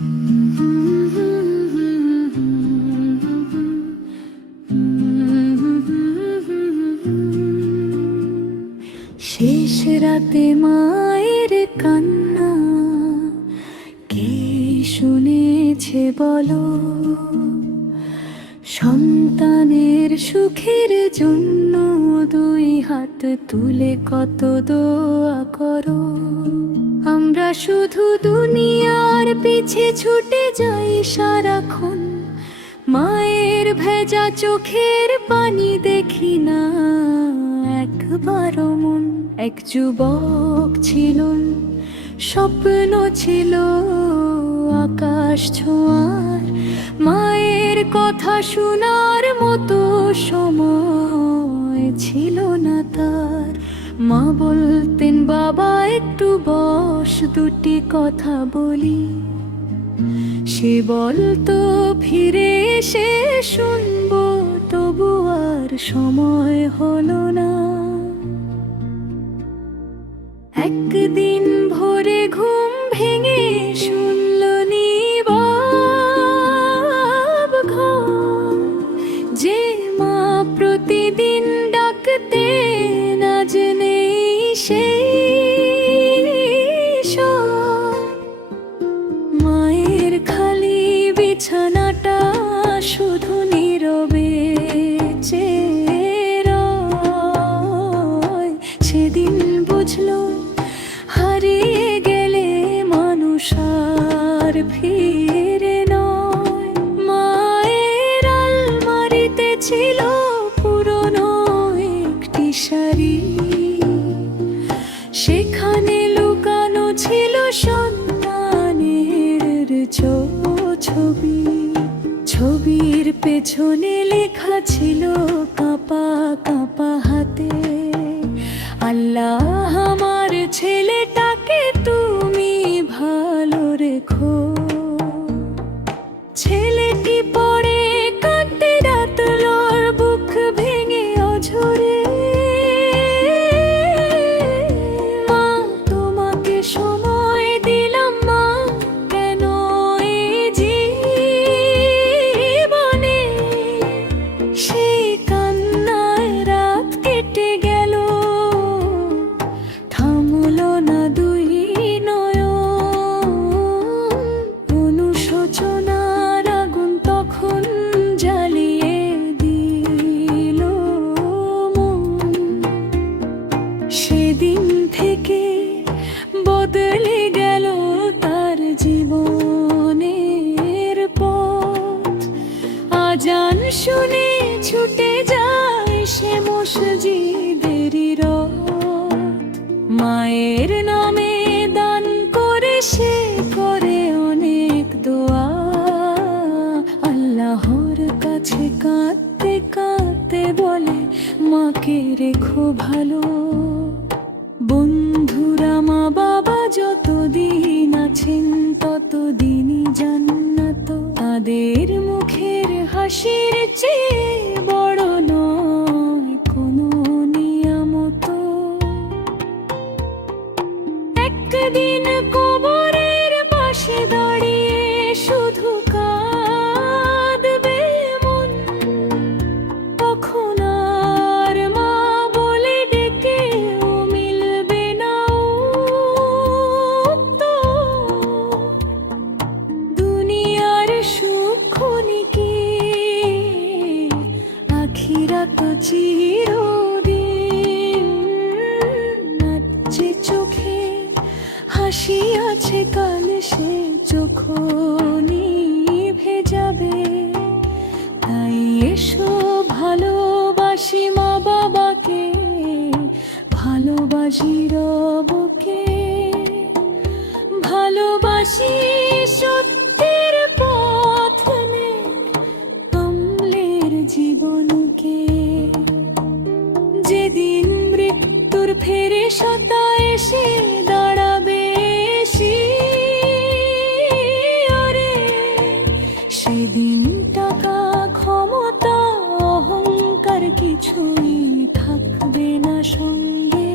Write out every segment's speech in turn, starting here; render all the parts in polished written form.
শেষ রাতে মায়ের কান্না কে শুনেছে বলো? সন্তানের সুখের জন্য দুই হাত তুলে কত দোয়া করো। আমরা শুধু দুনিয়ার পিছে ছুটে যাই সারাক্ষণ, মায়ের ভেজা চোখের পানি দেখি না একবারও মন। এক যুবক ছিল, স্বপ্ন ছিল আকাশ ছোঁয়ার, মায়ের কথা শোনার মতো সময় ছিল না তার। মা বলতেন, বাবা একটু বস, দুটি কথা বলি। সে বলতো, ফিরে এসে শুনবো, তবু আর সময় হলো না। একদিন ভোরে ঘুম ভেঙে শুনল নীরব ঘর, যে মা প্রতিদিন ডাকতেন আজ নেই সেই স্বর। মায়ের খালি বিছানাটা শুধু নীরবে চেয়ে রয়। সেদিন বুঝলো, হারিয়ে গেলে মানুষ আর ফিরে নয়। মায়ের আলমারিতে ছিল পুরনো একটি শাড়ি, সেখানে লুকানো ছিল সন্তানের ছবি। ছবির পেছনে লেখা ছিল কাঁপা কাঁপা হাতে, আল্লাহ আমার ছেলেটাকে তুমি ভালো রেখো। ছেলেটি পড়ে কাঁদতে রাতলোর বুক ভেঙে অঝরে। মা তোমাকে সময় দিলাম মা, কেন এ জীবনে? সেই কান্নায় রাত কেটে গেল, থামলো না দুই নয়ন। অনুশোচনার আগুন তখন জ্বালিয়ে দিল মন। সেদিন থেকে বদলে গেল তার জীবনের পথ। আজান শুনে ছুটে যায় সে মসজিদেরই রথ। মায়ের নামে দান করে সে করে অনেক দোয়া, আল্লাহর কাছে কাঁদতে কাঁদতে বলে, মাকে রেখো ভালো। বন্ধুরা, মা বাবা যতদিন আছেন ততদিনই জান্নাত। তাদের মুখের হাসির চেয়ে বড় নয় কোনো নিয়ামত। একদিন কবরের পাশে দাঁড়িয়ে শুধু কাঁদবে মন, কখন আর মা বলে ডেকেও মিলবে না উত্তর। দুনিয়ার সুখ ক্ষণিকে, আখিরাত চিরদিন। নাচছে চোখে হাসি আছে, কাল সে চোখও নিভে যাবে। তাই এসো ভালোবাসি মা বাবাকে, ভালোবাসি রবকে, ভালোবাসি সত্যের পথ নে আমলের জীবনকে। যেদিন মৃত্যুর ফেরেশতা এসে দাঁড়াবে শিয়রে, সেদিন টাকা ক্ষমতা অহংকার কিছুই থাকবে না সঙ্গে।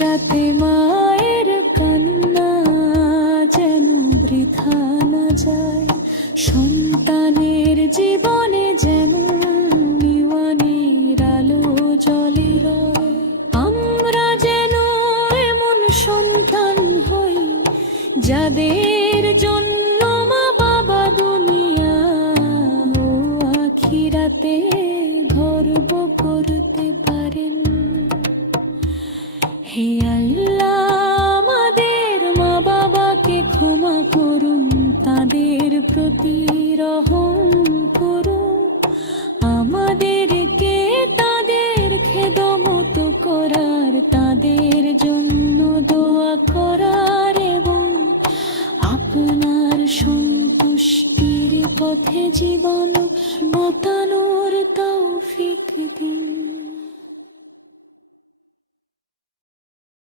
রাতে মায়ের কান্না যেন বৃথা না যায়, সন্তানের জীবনে যেন নিওয়ানের আলো জ্বলে রয়। আমরা যেন এমন সন্তান হই যাদের জন্য মা বাবা দুনিয়া ও আখিরাতে গর্ব করতে পারেন। হে আল্লাহ, আমাদের মা বাবাকে ক্ষমা করুন, তাদের প্রতি রহম করুন, আমাদেরকে তাদের খেদমত করার, তাদের জন্য দোয়া করার এবং আপনার সন্তুষ্টির পথে জীবন বাঁচানোর তৌফিক দিন।